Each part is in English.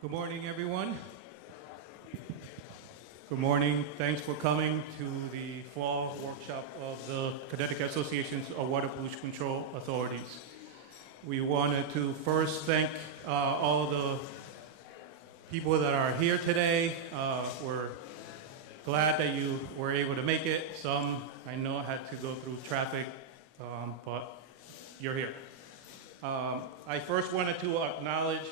Good morning, everyone. Good morning. Thanks for coming to the fall workshop of the Connecticut Associations of Water Pollution Control Authorities. We wanted to first thank all the people that are here today. We're glad that you were able to make it. Some I know had to go through traffic, but you're here. I first wanted to acknowledge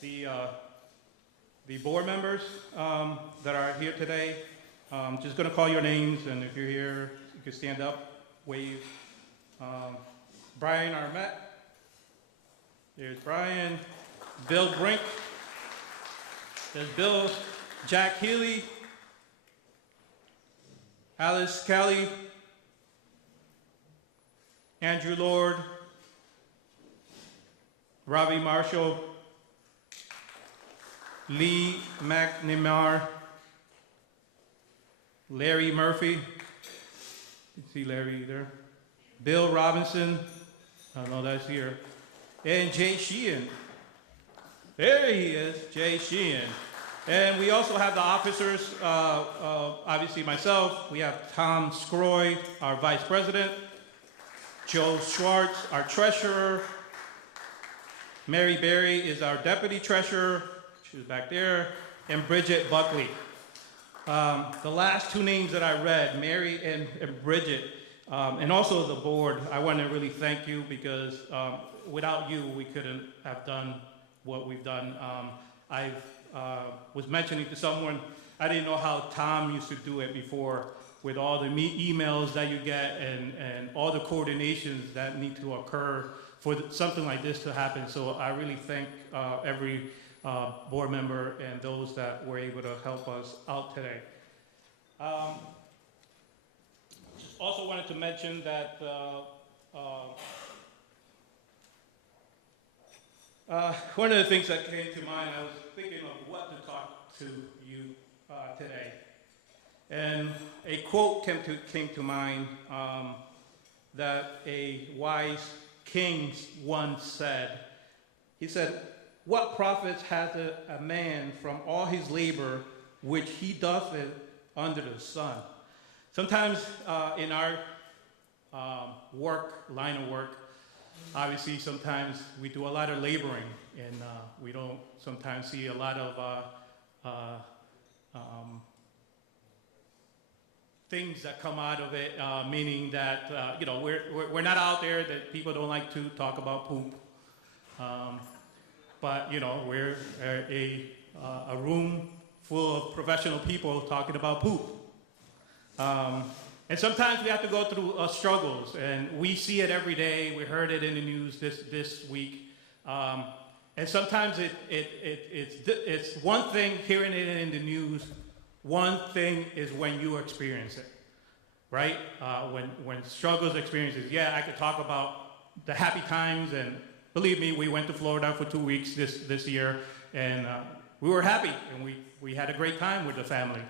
the board members that are here today. Just going to call your names, and if you're here, you can stand up, wave. Brian Armett. There's Brian. Bill Brink. There's Bill. Jack Healy. Alice Kelly. Andrew Lord. Robbie Marshall. Lee McNamara, Larry Murphy, you see Larry there, Bill Robinson, I don't know that's here, and Jay Sheehan. There he is, Jay Sheehan. And we also have the officers, obviously myself, we have Tom Scroy, our vice president, Joe Schwartz, our treasurer, Mary Berry is our deputy treasurer, she was back there, and Bridget Buckley. The last two names that I read, Mary and Bridget, and also the board, I want to really thank you because without you, we couldn't have done what we've done. I was mentioning to someone, I didn't know how Tom used to do it before with all the emails that you get and all the coordinations that need to occur for something like this to happen. So I really thank every board member and those that were able to help us out today. Also wanted to mention that one of the things that came to mind, I was thinking of what to talk to you today. And a quote came to mind that a wise king once said. He said, "What profits hath a man from all his labor which he doth it under the sun?" Sometimes in our line of work, obviously sometimes we do a lot of laboring and we don't sometimes see a lot of things that come out of it, meaning that we're not out there, that people don't like to talk about poop. But we're a room full of professional people talking about poop. And sometimes we have to go through struggles, and we see it every day. We heard it in the news this week. And sometimes it's one thing hearing it in the news. One thing is when you experience it, right? When struggles experiences, yeah, I could talk about the happy times, and believe me, we went to Florida for 2 weeks this year, and we were happy, and we had a great time with the family.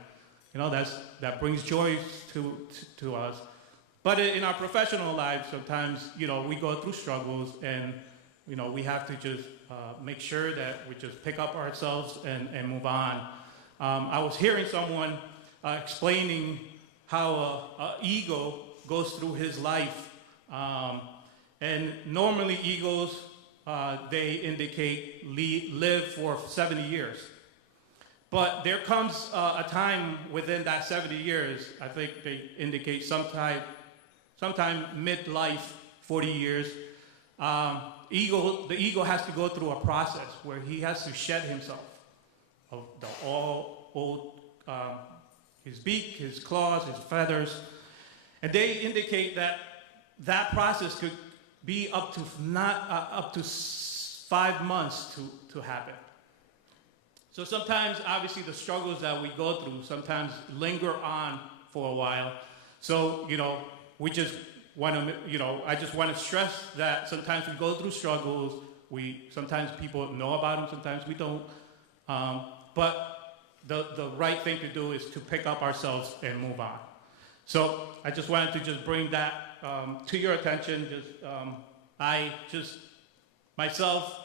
That brings joy to us. But in our professional lives, sometimes we go through struggles, and we have to just make sure that we just pick up ourselves and move on. I was hearing someone explaining how an eagle goes through his life, and normally eagles, they indicate live for 70 years. But there comes a time within that 70 years, I think they indicate sometime midlife, 40 years, the eagle has to go through a process where he has to shed himself of his beak, his claws, his feathers. And they indicate that process could be up to 5 months to happen. So sometimes, obviously, the struggles that we go through sometimes linger on for a while. So, we just want to, I just want to stress that sometimes we go through struggles. Sometimes people know about them, sometimes we don't. But the right thing to do is to pick up ourselves and move on. So I just wanted to just bring that to your attention. Myself,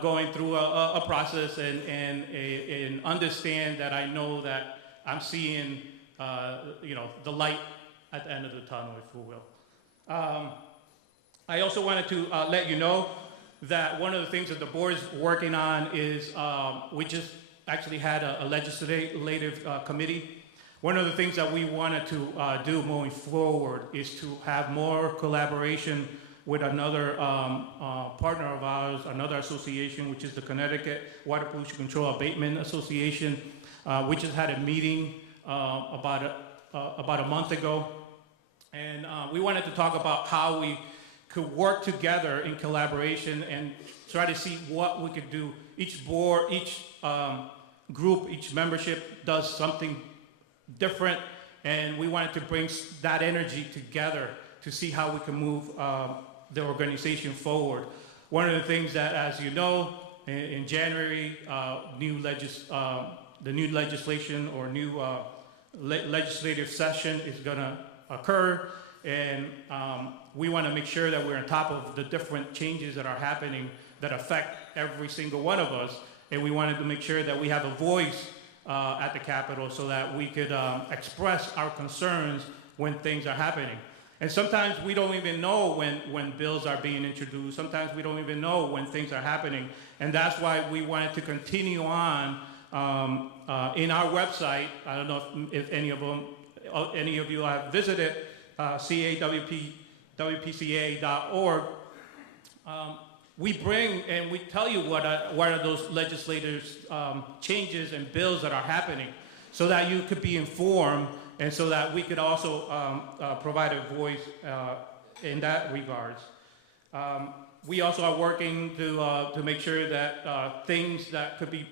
going through a process and understand that I know that I'm seeing, the light at the end of the tunnel, if you will. I also wanted to let you know that one of the things that the board is working on is we just actually had a legislative committee. One of the things that we wanted to do moving forward is to have more collaboration with another partner of ours, another association, which is the Connecticut Water Pollution Control Abatement Association. We just had a meeting about a month ago, and we wanted to talk about how we could work together in collaboration and try to see what we could do. Each board, each group, each membership does something different, and we wanted to bring that energy together to see how we can move the organization forward. One of the things that, as you know, in January, the new legislation or new legislative session is going to occur, and we want to make sure that we're on top of the different changes that are happening that affect every single one of us, and we wanted to make sure that we have a voice at the Capitol so that we could express our concerns when things are happening. And sometimes we don't even know when bills are being introduced. Sometimes we don't even know when things are happening. And that's why we wanted to continue on in our website. I don't know if any of you have visited CAWPCA.org. We bring and we tell you what are those legislators' changes and bills that are happening so that you could be informed and so that we could also provide a voice in that regards. We also are working to make sure that things that could be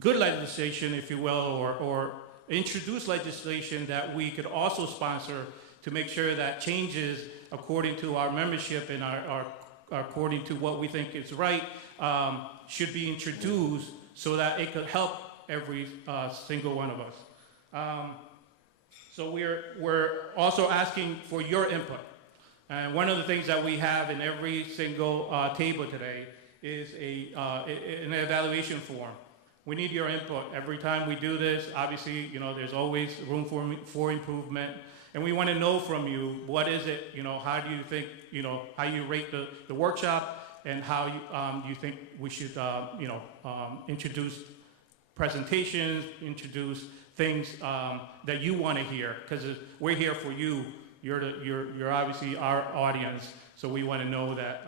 good legislation, if you will, or introduce legislation that we could also sponsor to make sure that changes according to our membership and according to what we think is right should be introduced so that it could help every single one of us. So we're also asking for your input. And one of the things that we have in every single table today is an evaluation form. We need your input. Every time we do this, obviously, there's always room for improvement. And we want to know from you, what is it, how do you think, how you rate the workshop and how you think we should, introduce presentations, introduce things that you want to hear, because we're here for you. You're obviously our audience, so we want to know that.